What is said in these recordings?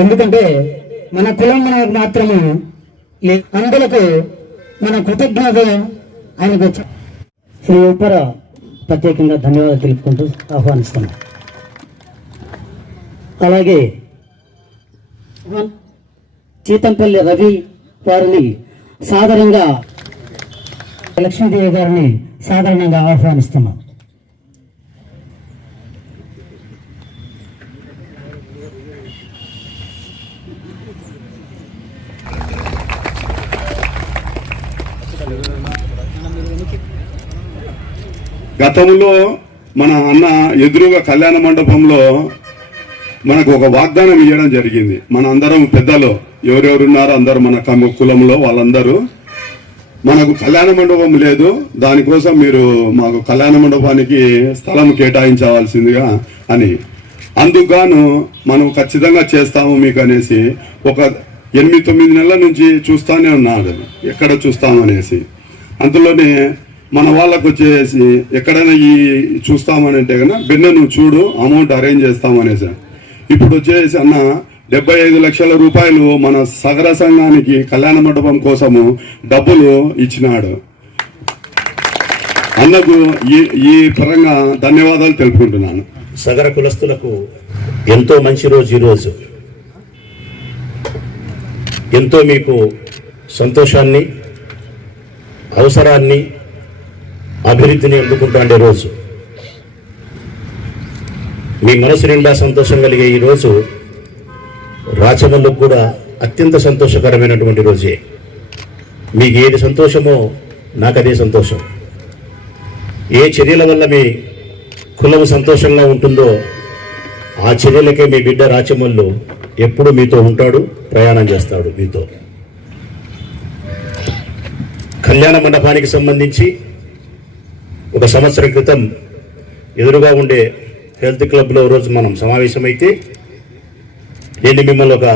ఎందుకంటే మన కులం మన మాత్రము అందులకు మన కృతజ్ఞత ఆయనకు శ్రీ ఉప్పర ప్రత్యేకంగా ధన్యవాదాలు తెలుపుకుంటూ ఆహ్వానిస్తున్నాం. అలాగే చీతంపల్లి రవి వారిని సాధారణంగా లక్ష్మీదేవి గారిని సాధారణంగా ఆహ్వానిస్తున్నాం. గతంలో మన అన్న ఎదురుగా కళ్యాణ మండపంలో మనకు ఒక వాగ్దానం ఇవ్వడం జరిగింది. మన అందరం పెద్దలు ఎవరెవరు ఉన్నారో అందరూ మన కులంలో వాళ్ళందరూ మనకు కళ్యాణ మండపం లేదు దానికోసం మీరు మాకు కళ్యాణ మండపానికి స్థలం కేటాయించవలసిందిగా అని. అందుకుగాను మనం ఖచ్చితంగా చేస్తాము మీకు అనేసి ఒక ఎనిమిది తొమ్మిది నెలల నుంచి చూస్తానే ఉన్నారు ఎక్కడ చూస్తామనేసి. అందులోనే మన వాళ్ళకు వచ్చేసి ఎక్కడైనా ఈ చూస్తామని అంటే కన్నా బెన్నె నువ్వు చూడు అమౌంట్ అరేంజ్ చేస్తామనేసి. ఇప్పుడు వచ్చేసి అన్న డెబ్బై ఐదు లక్షల రూపాయలు మన సగర సంఘానికి కళ్యాణ మండపం కోసము డబ్బులు ఇచ్చినాడు. అన్నకు ఈ ఈ పరంగా ధన్యవాదాలు తెలుపుకుంటున్నాను. సగర కులస్తులకు ఎంతో మంచి రోజు ఈరోజు ఎంతో మీకు సంతోషాన్ని అవసరాన్ని అభివృద్ధిని అందుకుంటాండే రోజు. మీ మనసు నిండా సంతోషం కలిగే ఈ రోజు రాచమల్లకు కూడా అత్యంత సంతోషకరమైనటువంటి రోజే. మీకు ఏది సంతోషమో నాకు అదే సంతోషం. ఏ చర్యల వల్ల మీ కులం సంతోషంగా ఉంటుందో ఆ చర్యలకే మీ బిడ్డ రాచమల్లు ఎప్పుడు మీతో ఉంటాడు ప్రయాణం చేస్తాడు మీతో. కళ్యాణ మండపానికి సంబంధించి ఒక సంవత్సరం క్రితం ఎదురుగా ఉండే హెల్త్ క్లబ్లో రోజు మనం సమావేశమైతే నేను మిమ్మల్ని ఒక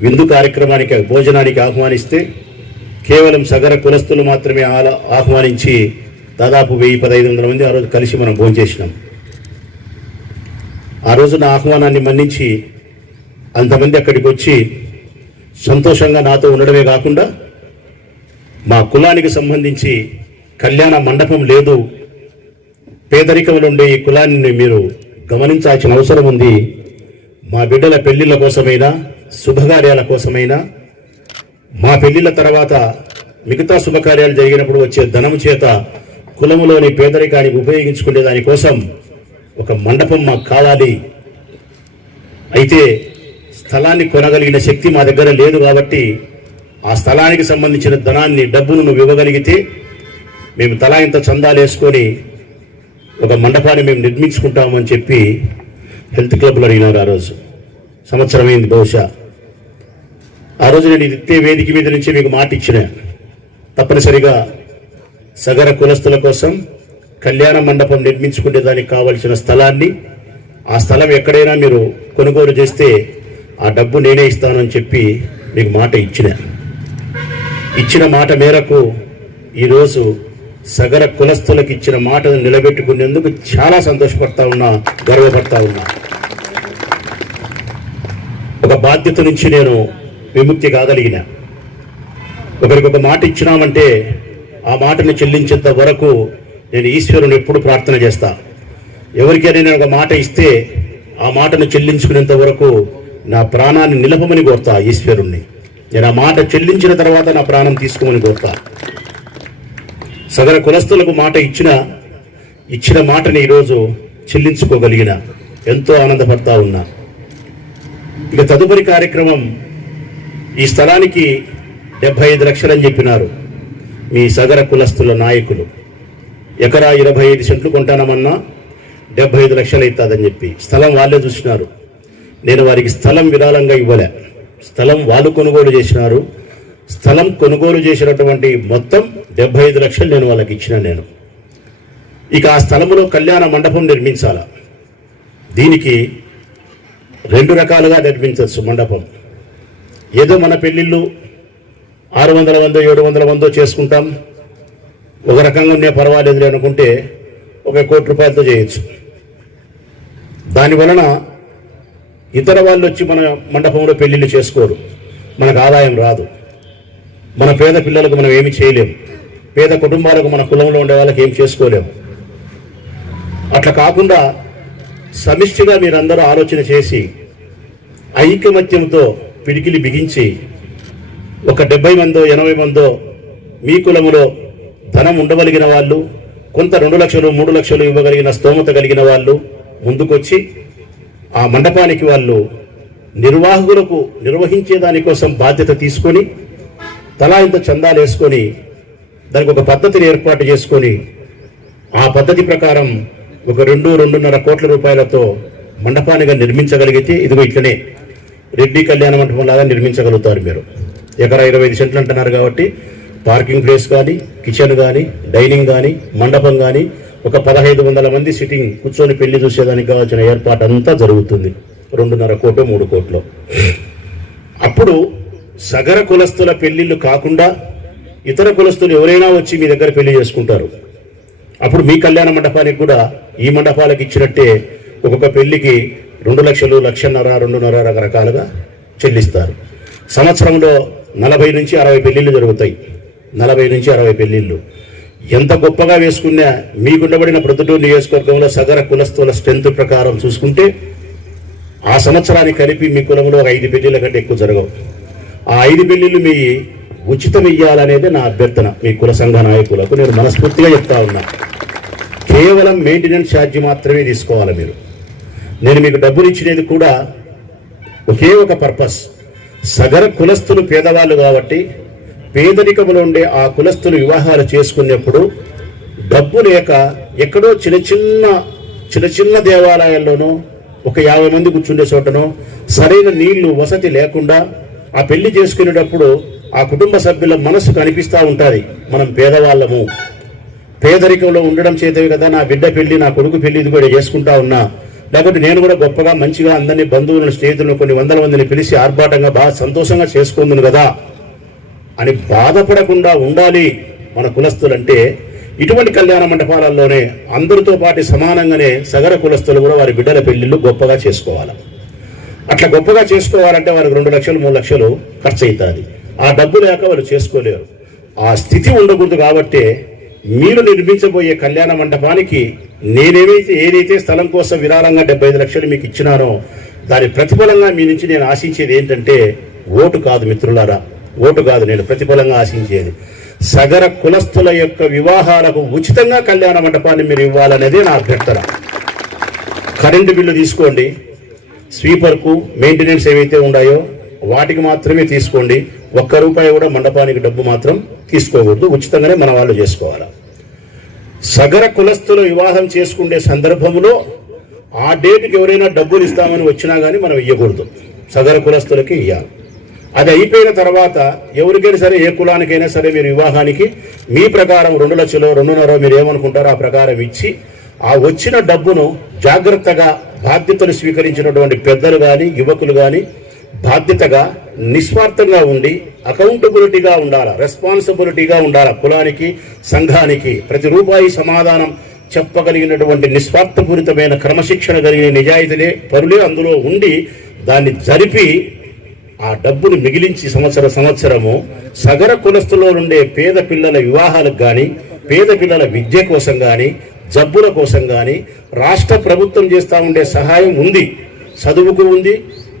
విందు కార్యక్రమానికి భోజనానికి ఆహ్వానిస్తే కేవలం సగర కులస్తులు మాత్రమే ఆహ్వానించి దాదాపు వెయ్యి పదహైదు వందల మంది ఆ రోజు కలిసి మనం భోంచేసినాం ఆ రోజున ఆహ్వానాన్ని మన్నించి అంతమంది అక్కడికి వచ్చి సంతోషంగా నాతో ఉండడమే కాకుండా మా కులానికి సంబంధించి కళ్యాణ మండపం లేదు. పేదరికంలో ఉండే ఈ కులాన్ని మీరు గమనించాల్సిన అవసరం ఉంది. మా బిడ్డల పెళ్ళిళ్ళ కోసమైనా శుభకార్యాల కోసమైనా మా పెళ్ళిళ్ళ తర్వాత మిగతా శుభకార్యాలు జరిగినప్పుడు వచ్చే ధనము చేత కులములోని పేదరికాన్ని ఉపయోగించుకునే దానికోసం ఒక మండపం మాకు కావాలి. అయితే స్థలాన్ని కొనగలిగిన శక్తి మా దగ్గర లేదు కాబట్టి ఆ స్థలానికి సంబంధించిన ధనాన్ని డబ్బును నువ్వు ఇవ్వగలిగితే మేము తలా ఇంత చందాలు వేసుకొని ఒక మండపాన్ని మేము నిర్మించుకుంటామని చెప్పి హెల్త్ క్లబ్లో అడిగినారు ఆ రోజు. సంవత్సరమైంది బహుశా. ఆ రోజు నేను ఇదే వేదిక మీద నుంచి మీకు మాట ఇచ్చిన తప్పనిసరిగా సగర కులస్తుల కోసం కళ్యాణ మండపం నిర్మించుకునే దానికి కావలసిన స్థలాన్ని ఆ స్థలం ఎక్కడైనా మీరు కొనుగోలు చేస్తే ఆ డబ్బు నేనే ఇస్తానని చెప్పి మీకు మాట ఇచ్చిన. ఇచ్చిన మాట మేరకు ఈరోజు సగర కులస్తులకు ఇచ్చిన మాటను నిలబెట్టుకునేందుకు చాలా సంతోషపడతా ఉన్నా గర్వపడతా ఉన్నా. ఒక బాధ్యత నుంచి నేను విముక్తి కాగలిగిన. ఒకరికి ఒక మాట ఇచ్చినామంటే ఆ మాటను చెల్లించేంత వరకు నేను ఈశ్వరుని ఎప్పుడు ప్రార్థన చేస్తా. ఎవరికైనా నేను ఒక మాట ఇస్తే ఆ మాటను చెల్లించుకునేంత వరకు నా ప్రాణాన్ని నిలపమని కోరుతా ఈశ్వరుణ్ణి. నేను ఆ మాట చెల్లించిన తర్వాత నా ప్రాణం తీసుకోమని కోరుతా. సగర కులస్తులకు మాట ఇచ్చిన ఇచ్చిన మాటని ఈరోజు చెల్లించుకోగలిగిన ఎంతో ఆనందపడతా ఉన్నా. ఇక తదుపరి కార్యక్రమం ఈ స్థలానికి డెబ్బై ఐదు లక్షలని చెప్పినారు మీ సగర కులస్తుల నాయకులు. ఎకరా ఇరవై ఐదు సెంట్లు కొంటానమన్నా డెబ్బై ఐదు లక్షలు అవుతుందని చెప్పి స్థలం వాళ్ళే చూసినారు. నేను వారికి స్థలం విరాళంగా ఇవ్వలే. స్థలం వాళ్ళు కొనుగోలు చేసినారు. స్థలం కొనుగోలు చేసినటువంటి మొత్తం డెబ్బై ఐదు లక్షలు నేను వాళ్ళకి ఇచ్చిన నేను. ఇక ఆ స్థలంలో కళ్యాణ మండపం నిర్మించాల? దీనికి రెండు రకాలుగా నిర్మించవచ్చు మండపం. ఏదో మన పెళ్ళిళ్ళు ఆరు వందల వందో ఏడు వందల వందో చేసుకుంటాం. ఒక రకంగా ఉండే పర్వాలేదు అనుకుంటే ఒక కోటి రూపాయలతో చేయొచ్చు. దాని వలన ఇతర వాళ్ళు వచ్చి మన మండపంలో పెళ్ళిళ్ళు చేసుకోరు. మనకు ఆదాయం రాదు. మన పేద పిల్లలకు మనం ఏమి చేయలేము. పేద కుటుంబాలకు మన కులంలో ఉండే వాళ్ళకి ఏం చేసుకోలేము. అట్లా కాకుండా సమిష్టిగా మీరందరూ ఆలోచన చేసి ఐకమత్యంతో పిడికిలి బిగించి ఒక డెబ్బై మందో ఎనభై మందో మీ కులములో ధనం ఉండగలిగిన వాళ్ళు కొంత రెండు లక్షలు మూడు లక్షలు ఇవ్వగలిగిన స్తోమత కలిగిన వాళ్ళు ముందుకొచ్చి ఆ మండపానికి వాళ్ళు నిర్వాహకులకు నిర్వహించే దానికోసం బాధ్యత తీసుకొని తలా ఇంత చందాలు వేసుకొని దానికి ఒక పద్ధతిని ఏర్పాటు చేసుకొని ఆ పద్ధతి ప్రకారం ఒక రెండు రెండున్నర కోట్ల రూపాయలతో మండపానిగా నిర్మించగలిగితే ఇదిగో ఇట్లనే రెడ్డి కళ్యాణ మండపం లాగా నిర్మించగలుగుతారు మీరు. ఎకరా ఇరవై ఐదు సెంట్లు అంటున్నారు కాబట్టి పార్కింగ్ ప్లేస్ కానీ కిచెన్ కానీ డైనింగ్ కానీ మండపం కానీ ఒక పదహైదు వందల మంది సిట్టింగ్ కూర్చొని పెళ్ళి చూసేదానికి కావాల్సిన ఏర్పాటు అంతా జరుగుతుంది. రెండున్నర కోట్లు మూడు కోట్లు. అప్పుడు సగర కులస్తుల పెళ్ళిళ్ళు కాకుండా ఇతర కులస్తులు ఎవరైనా వచ్చి మీ దగ్గర పెళ్ళి చేసుకుంటారు. అప్పుడు మీ కళ్యాణ మండపానికి కూడా ఈ మండపాలకు ఇచ్చినట్టే ఒక్కొక్క పెళ్ళికి రెండు లక్షలు లక్షన్నర రెండున్నర రకరకాలుగా చెల్లిస్తారు. సంవత్సరంలో నలభై నుంచి అరవై పెళ్ళిళ్ళు జరుగుతాయి. నలభై నుంచి అరవై పెళ్ళిళ్ళు. ఎంత గొప్పగా వేసుకున్నా మీకుండబడిన ప్రొద్దుటూరు నియోజకవర్గంలో సగర కులస్తుల స్ట్రెంత్ ప్రకారం చూసుకుంటే ఆ సంవత్సరానికి కలిపి మీ కులంలో ఒక ఐదు పెళ్ళిళ్ళ కంటే ఎక్కువ జరగవు. ఆ ఐదు పెళ్ళిళ్ళు మీ ఉచితం ఇయ్యాలనేది నా అభ్యర్థన మీ కుల సంఘ నాయకులకు. నేను మనస్ఫూర్తిగా చెప్తా ఉన్నా. కేవలం మెయింటెనెన్స్ ఛార్జ్ మాత్రమే తీసుకోవాలి మీరు. నేను మీకు డబ్బులు ఇచ్చినది కూడా ఒకే ఒక పర్పస్ సగర కులస్తులు పేదవాళ్ళు కాబట్టి పేదరికములో ఉండే ఆ కులస్తులు వివాహాలు చేసుకునేప్పుడు డబ్బు లేక ఎక్కడో చిన్న చిన్న చిన్న చిన్న దేవాలయాల్లోనో ఒక యాభై మంది కూర్చుండే చోటనో సరైన నీళ్ళు వసతి లేకుండా ఆ పెళ్ళి చేసుకునేటప్పుడు ఆ కుటుంబ సభ్యుల మనసు కనిపిస్తూ ఉంటుంది. మనం పేదవాళ్ళము. పేదరికంలో ఉండడం చేతవి కదా నా బిడ్డ పెళ్ళి నా కొడుకు పెళ్ళి ఇది కూడా చేసుకుంటా ఉన్నా. లేకపోతే నేను కూడా గొప్పగా మంచిగా అందరినీ బంధువులను స్నేహితులను కొన్ని వందల మందిని పిలిచి ఆర్భాటంగా బాగా సంతోషంగా చేసుకుందును కదా. అని బాధపడకుండా ఉండాలి మన కులస్తులంటే. ఇటువంటి కళ్యాణ మండపాలలోనే అందరితో పాటు సమానంగానే సగర కులస్తులు కూడా వారి బిడ్డల పెళ్ళిళ్ళు గొప్పగా చేసుకోవాలి. అట్లా గొప్పగా చేసుకోవాలంటే వారికి రెండు లక్షలు మూడు లక్షలు ఖర్చు అవుతుంది ఆ డబ్బు లేక వాళ్ళు చేసుకోలేరు. ఆ స్థితి ఉండకూడదు కాబట్టి మీరు నిర్మించబోయే కళ్యాణ మండపానికి నేనేమైతే ఏదైతే స్థలం కోసం విరాళంగా డెబ్బై ఐదు లక్షలు మీకు ఇచ్చినారో దాని ప్రతిఫలంగా మీ నుంచి నేను ఆశించేది ఏంటంటే ఓటు కాదు మిత్రులారా ఓటు కాదు నేను ప్రతిఫలంగా ఆశించేది. సగర కులస్తుల యొక్క వివాహాలకు ఉచితంగా కళ్యాణ మండపాన్ని మీరు ఇవ్వాలనేదే నా అభ్యర్థన. కరెంటు బిల్లు తీసుకోండి. స్వీపర్కు మెయింటెనెన్స్ ఏవైతే ఉన్నాయో వాటికి మాత్రమే తీసుకోండి. ఒక్క రూపాయి కూడా మండపానికి డబ్బు మాత్రం తీసుకోకూడదు. ఉచితంగానే మన వాళ్ళు చేసుకోవాలి. సగర కులస్తులు వివాహం చేసుకునే సందర్భంలో ఆ డేట్కి ఎవరైనా డబ్బులు ఇస్తామని వచ్చినా కానీ మనం ఇవ్వకూడదు సగర కులస్తులకి ఇవ్వాలి అది అయిపోయిన తర్వాత ఎవరికైనా సరే ఏ కులానికైనా సరే మీరు వివాహానికి మీ ప్రకారం రెండు లక్షలు రెండున్నర మీరు ఏమనుకుంటారో ఆ ప్రకారం ఇచ్చి ఆ వచ్చిన డబ్బును జాగ్రత్తగా బాధ్యతలు స్వీకరించినటువంటి పెద్దలు కానీ యువకులు కానీ బాధ్యతగా నిస్వార్థంగా ఉండి అకౌంటబిలిటీగా ఉండాలా రెస్పాన్సిబిలిటీగా ఉండాలా కులానికి సంఘానికి? ప్రతి రూపాయి సమాధానం చెప్పగలిగినటువంటి నిస్వార్థపూరితమైన క్రమశిక్షణ కలిగిన నిజాయితీలే పరులే అందులో ఉండి దాన్ని జరిపి ఆ డబ్బును మిగిలించి సంవత్సర సంవత్సరము సగర కులస్తులో ఉండే పేద పిల్లల వివాహాలకు కానీ పేద పిల్లల విద్య కోసం కానీ జబ్బుల కోసం కానీ రాష్ట్ర ప్రభుత్వం చేస్తూ ఉండే సహాయం ఉంది. చదువుకు ఉంది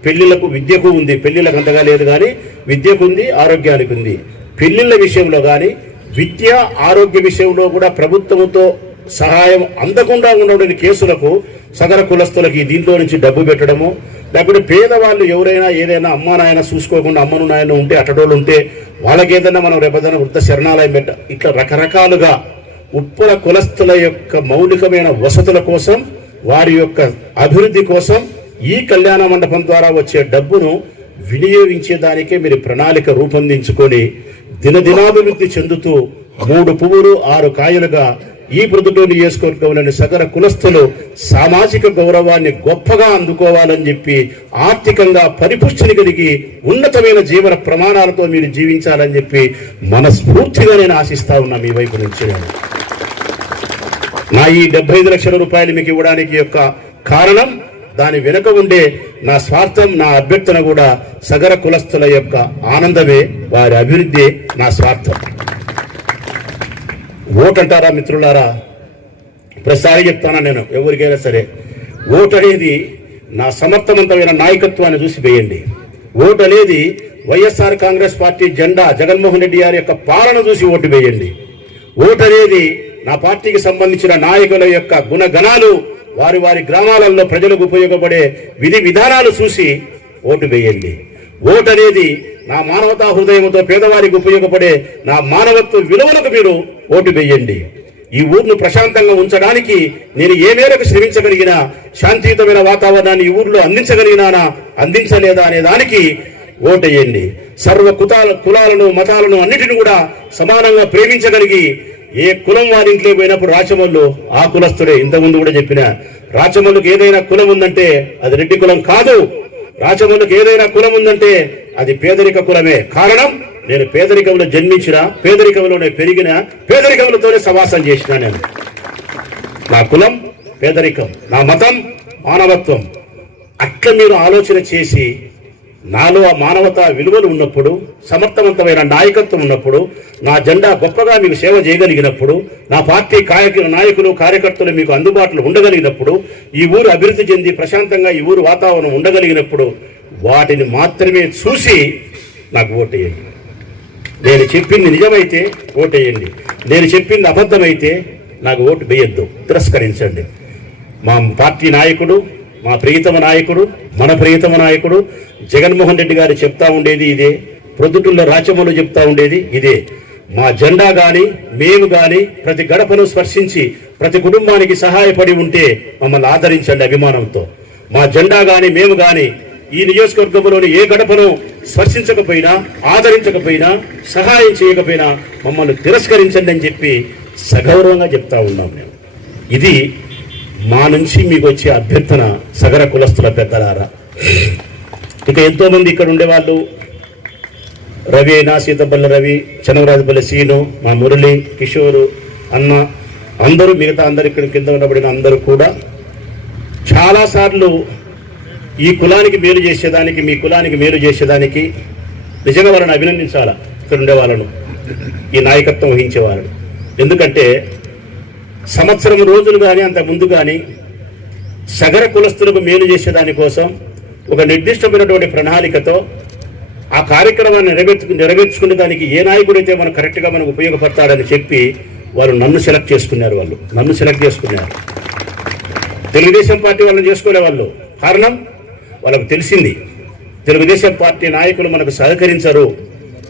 పెళ్ళిళ్ళకు విద్యకు ఉంది. పెళ్ళిళ్ళకు అంతగా లేదు కానీ విద్యకు ఉంది ఆరోగ్యానికి ఉంది. పెళ్ళిళ్ళ విషయంలో కానీ విద్య ఆరోగ్య విషయంలో కూడా ప్రభుత్వంతో సహాయం అందకుండా ఉండని కేసులకు సగర కులస్తులకి దీంట్లో నుంచి డబ్బు పెట్టడము లేకపోతే పేదవాళ్ళు ఎవరైనా ఏదైనా అమ్మ నాయన చూసుకోకుండా అమ్మను నాయన ఉంటే అటడోళ్ళు ఉంటే వాళ్ళకి ఏదైనా మనం రేపదైనా వృద్ధ శరణాలయం పెట్ట ఇట్లా రకరకాలుగా ఉప్పల కులస్తుల యొక్క మౌలికమైన వసతుల కోసం వారి యొక్క అభివృద్ధి కోసం ఈ కళ్యాణ మండపం ద్వారా వచ్చే డబ్బును వినియోగించేదానికే మీరు ప్రణాళిక రూపొందించుకొని దినదినాభివృద్ధి చెందుతూ మూడు పువ్వులు ఆరు కాయలుగా ఈ ప్రొద్దుటూరు నియోజకవర్గంలోని సగర కులస్తులు సామాజిక గౌరవాన్ని గొప్పగా అందుకోవాలని చెప్పి ఆర్థికంగా పరిపుష్టిని కలిగి ఉన్నతమైన జీవన ప్రమాణాలతో మీరు జీవించాలని చెప్పి మనస్ఫూర్తిగా నేను ఆశిస్తా ఉన్నా మీ వైపు నుంచి. నా ఈ డెబ్బై ఐదు లక్షల రూపాయలు మీకు ఇవ్వడానికి యొక్క కారణం దాని వెనుక ఉండే నా స్వార్థం నా అభ్యర్థన కూడా సగర కులస్తుల యొక్క ఆనందమే వారి అభివృద్ధి నా స్వార్థం. ఓటంటారా మిత్రులారా? ప్రతిసారి చెప్తానా నేను ఎవరికైనా సరే. ఓటు అనేది నా సమర్థవంతమైన నాయకత్వాన్ని చూసి వేయండి ఓటు అనేది వైఎస్ఆర్ కాంగ్రెస్ పార్టీ జెండా జగన్మోహన్ రెడ్డి గారి యొక్క పాలన చూసి ఓటు వేయండి. ఓటు అనేది నా పార్టీకి సంబంధించిన నాయకుల యొక్క గుణగణాలు వారి వారి గ్రామాలలో ప్రజలకు ఉపయోగపడే విధి విధానాలు చూసి ఓటు వేయండి. ఓటు అనేది నా మానవతా హృదయంతో పేదవారికి ఉపయోగపడే నా మానవత్వ విలువలకు మీరు ఓటు వేయండి. ఈ ఊరును ప్రశాంతంగా ఉంచడానికి నేను ఏ మేరకు శ్రమించగలిగినా శాంతియుతమైన వాతావరణాన్ని ఈ ఊర్లో అందించగలిగినానా అందించలేదా అనే దానికి ఓటేయండి సర్వ కుతాల కులాలను మతాలను అన్నిటిని కూడా సమానంగా ప్రేమించగలిగి ఏ కులం వారింట్లో పోయినప్పుడు రాచమల్లు ఆ కులస్తుడే. ఇంతకుముందు కూడా చెప్పిన రాచమల్లుకి ఏదైనా కులం ఉందంటే అది రెడ్డి కులం కాదు. రాచమల్లుకి ఏదైనా కులం ఉందంటే అది పేదరిక కులమే కారణం నేను పేదరికంలో జన్మించిన పేదరికంలోనే పెరిగిన పేదరికంలోనే సవాసం చేసిన నేను. నా కులం పేదరికం. నా మతం మానవత్వం. అట్లా మీరు ఆలోచన చేసి నాలో ఆ మానవతా విలువలు ఉన్నప్పుడు సమర్థవంతమైన నాయకత్వం ఉన్నప్పుడు నా జెండా గొప్పగా మీకు సేవ చేయగలిగినప్పుడు నా పార్టీ కాయక నాయకులు కార్యకర్తలు మీకు అందుబాటులో ఉండగలిగినప్పుడు ఈ ఊరు అభివృద్ధి చెంది ప్రశాంతంగా ఈ ఊరు వాతావరణం ఉండగలిగినప్పుడు వాటిని మాత్రమే చూసి నాకు ఓటేయండి. నేను చెప్పింది నిజమైతే ఓటేయండి. నేను చెప్పింది అబద్ధమైతే నాకు ఓటు వేయొద్దు. తిరస్కరించండి. మా పార్టీ నాయకుడు మా ప్రియతమ నాయకుడు మన ప్రియతమ నాయకుడు జగన్మోహన్ రెడ్డి గారు చెప్తా ఉండేది ఇదే. ప్రొద్దుటూళ్ళ రాచమూలు చెప్తా ఉండేది ఇదే. మా జెండా కానీ మేము కానీ ప్రతి గడపను స్పర్శించి ప్రతి కుటుంబానికి సహాయపడి ఉంటే మమ్మల్ని ఆదరించండి అభిమానంతో. మా జెండా కానీ మేము కానీ ఈ నియోజకవర్గంలోని ఏ గడపను స్పర్శించకపోయినా ఆదరించకపోయినా సహాయం చేయకపోయినా మమ్మల్ని తిరస్కరించండి అని చెప్పి సగౌరవంగా చెప్తా ఉన్నాం మేము. ఇది మా నుంచి మీకు వచ్చే అభ్యర్థన సగర కులస్తుల పెద్దలారా. ఇక ఎంతోమంది ఇక్కడ ఉండేవాళ్ళు. రవి అయినా సీతపల్లి రవి చనవరాజపల్లి సీను మా మురళి కిషోరు అన్న అందరూ మిగతా అందరు ఇక్కడ కింద ఉండబడిన అందరూ కూడా చాలాసార్లు ఈ కులానికి మేలు చేసేదానికి మీ కులానికి మేలు చేసేదానికి నిజంగా వాళ్ళని అభినందించాలా? ఇక్కడ ఉండే వాళ్ళను ఈ నాయకత్వం వహించే ఎందుకంటే సంవత్సరం రోజులు కానీ అంత ముందు కానీ సగర కులస్తులకు మేలు చేసేదాని కోసం ఒక నిర్దిష్టమైనటువంటి ప్రణాళికతో ఆ కార్యక్రమాన్ని నెరవేర్చు నెరవేర్చుకునే దానికి ఏ నాయకుడైతే మనం కరెక్ట్గా మనకు ఉపయోగపడతాడని చెప్పి వాళ్ళు నన్ను సెలెక్ట్ చేసుకున్నారు వాళ్ళు. నన్ను సెలెక్ట్ చేసుకున్నారు. తెలుగుదేశం పార్టీ వాళ్ళని చేసుకోలే వాళ్ళు. కారణం? వాళ్ళకు తెలిసింది. తెలుగుదేశం పార్టీ నాయకులు మనకు సహకరించరు.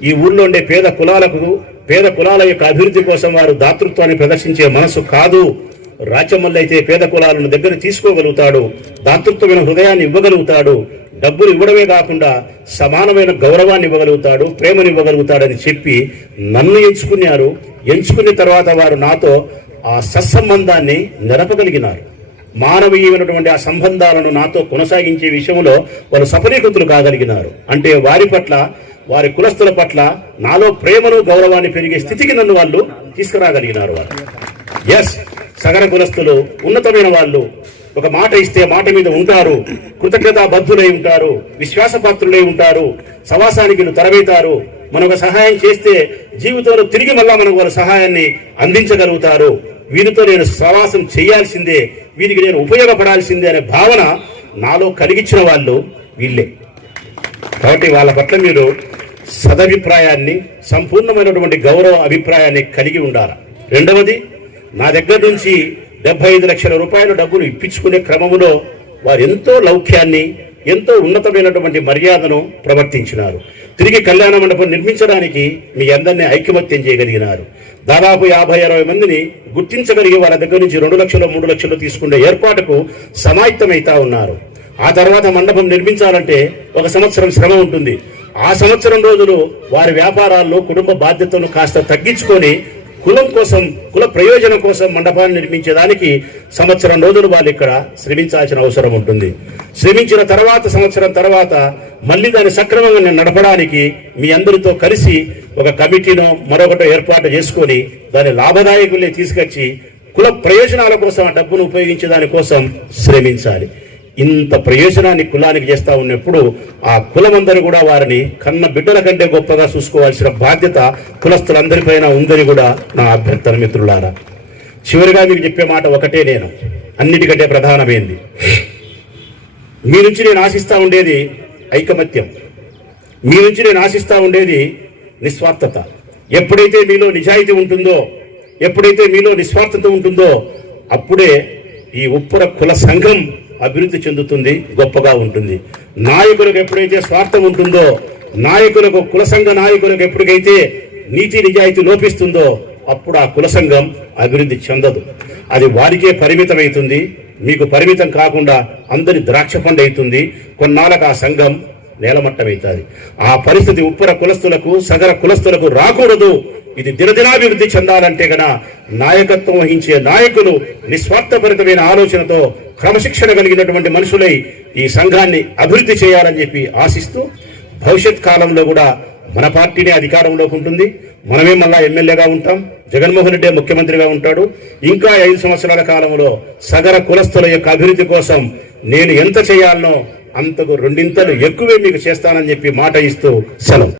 ఈ ఊర్లో ఉండే పేద కులాలకు పేద కులాల యొక్క అభివృద్ధి కోసం వారు దాతృత్వాన్ని ప్రదర్శించే మనసు కాదు. రాచమల్లి అయితే పేద కులాలను దగ్గర తీసుకోగలుగుతాడు. దాతృత్వమైన హృదయాన్ని ఇవ్వగలుగుతాడు. డబ్బులు ఇవ్వడమే కాకుండా సమానమైన గౌరవాన్ని ఇవ్వగలుగుతాడు ప్రేమను ఇవ్వగలుగుతాడని చెప్పి నన్ను ఎంచుకున్నారు. ఎంచుకున్న తర్వాత వారు నాతో ఆ సత్సంబంధాన్ని నెరపగలిగినారు. మానవీయమైనటువంటి ఆ సంబంధాలను నాతో కొనసాగించే విషయంలో వారు సఫలీకృతులు కాగలిగినారు. అంటే వారి పట్ల వారి కులస్తుల పట్ల నాలో ప్రేమను గౌరవాన్ని పెరిగే స్థితికి నన్ను వాళ్ళు తీసుకురాగలిగినారు వారు. ఎస్ సగర కులస్తులు ఉన్నతమైన వాళ్ళు ఒక మాట ఇస్తే మాట మీద ఉంటారు. కృతజ్ఞతా బద్ధులై ఉంటారు. విశ్వాసపాత్రులై ఉంటారు. సవాసానికి తరవేతారు. మనకు సహాయం చేస్తే జీవితంలో తిరిగి మళ్ళా మనకు వాళ్ళ సహాయాన్ని అందించగలుగుతారు. వీరితో నేను సవాసం చేయాల్సిందే వీరికి నేను ఉపయోగపడాల్సిందే అనే భావన నాలో కలిగించిన వాళ్ళు వీళ్ళే. కాబట్టి వాళ్ళ పట్ల మీరు సదభిప్రాయాన్ని సంపూర్ణమైనటువంటి గౌరవ అభిప్రాయాన్ని కలిగి ఉండాలి. రెండవది నా దగ్గర నుంచి డెబ్బై ఐదు లక్షల రూపాయల డబ్బులు ఇప్పించుకునే క్రమంలో వారు ఎంతో లౌక్యాన్ని ఎంతో ఉన్నతమైనటువంటి మర్యాదను ప్రవర్తించినారు. తిరిగి కళ్యాణ మండపం నిర్మించడానికి మీ అందరినీ ఐక్యమత్యం చేయగలిగినారు. దాదాపు యాభై అరవై మందిని గుర్తించగలిగి వాళ్ళ దగ్గర నుంచి రెండు లక్షలు మూడు లక్షలు తీసుకునే ఏర్పాటుకు సమాయత్తమైతా ఉన్నారు. ఆ తర్వాత మండపం నిర్మించాలంటే ఒక సంవత్సరం శ్రమ ఉంటుంది. ఆ సంవత్సరం రోజులు వారి వ్యాపారాల్లో కుటుంబ బాధ్యతను కాస్త తగ్గించుకొని కులం కోసం కుల ప్రయోజనం కోసం మండపాన్ని నిర్మించేదానికి సంవత్సరం రోజులు వాళ్ళు ఇక్కడ శ్రమించాల్సిన అవసరం ఉంటుంది. శ్రమించిన తర్వాత సంవత్సరం తర్వాత మళ్ళీ దాన్ని సక్రమంగా నడపడానికి మీ అందరితో కలిసి ఒక కమిటీనో మరొకటో ఏర్పాటు చేసుకొని దాని లాభదాయకుల్ని తీసుకొచ్చి కుల ప్రయోజనాల కోసం ఆ డబ్బును ఉపయోగించే దానికోసం శ్రమించాలి. ఇంత ప్రయోజనాన్ని కులానికి చేస్తా ఉన్నప్పుడు ఆ కులమందరూ కూడా వారిని కన్న బిడ్డల కంటే గొప్పగా చూసుకోవాల్సిన బాధ్యత కులస్తులందరిపైన ఉందని కూడా నా అభ్యర్థన మిత్రులారా. చివరిగా మీకు చెప్పే మాట ఒకటే నేను. అన్నిటికంటే ప్రధానమైంది. మీ నుంచి నేను ఆశిస్తూ ఉండేది ఐకమత్యం. మీ నుంచి నేను ఆశిస్తూ ఉండేది నిస్వార్థత. ఎప్పుడైతే మీలో నిజాయితీ ఉంటుందో ఎప్పుడైతే మీలో నిస్వార్థత ఉంటుందో అప్పుడే ఈ ఉప్పుర కుల సంఘం అభివృద్ధి చెందుతుంది గొప్పగా ఉంటుంది. నాయకులకు ఎప్పుడైతే స్వార్థం ఉంటుందో నాయకులకు కుల సంఘ నాయకులకు ఎప్పటికైతే నీతి నిజాయితీ లోపిస్తుందో అప్పుడు ఆ కుల సంఘం అభివృద్ధి చెందదు. అది వారికే పరిమితమవుతుంది మీకు పరిమితం కాకుండా అందరి ద్రాక్ష పండు అవుతుంది. కొన్నాళ్ళకు ఆ సంఘం నేలమట్టమవుతుంది ఆ పరిస్థితి ఉప్పర కులస్తులకు సగర కులస్తులకు రాకూడదు. ఇది దినదినాభివృద్ధి చెందాలంటే గన నాయకత్వం వహించే నాయకులు నిస్వార్థపరితమైన ఆలోచనతో క్రమశిక్షణ కలిగినటువంటి మనుషులై ఈ సంఘాన్ని అభివృద్ధి చేయాలని చెప్పి ఆశిస్తూ భవిష్యత్ కాలంలో కూడా మన పార్టీనే అధికారంలోకి ఉంటుంది. మనమే మళ్ళా ఎమ్మెల్యేగా ఉంటాం. జగన్మోహన్ రెడ్డి ముఖ్యమంత్రిగా ఉంటాడు. ఇంకా ఐదు సంవత్సరాల కాలంలో సగర కులస్తుల యొక్క అభివృద్ధి కోసం నేను ఎంత చేయాలనో అంతకు రెండింతలు ఎక్కువే మీకు చేస్తానని చెప్పి మాట ఇస్తూ సెలవు.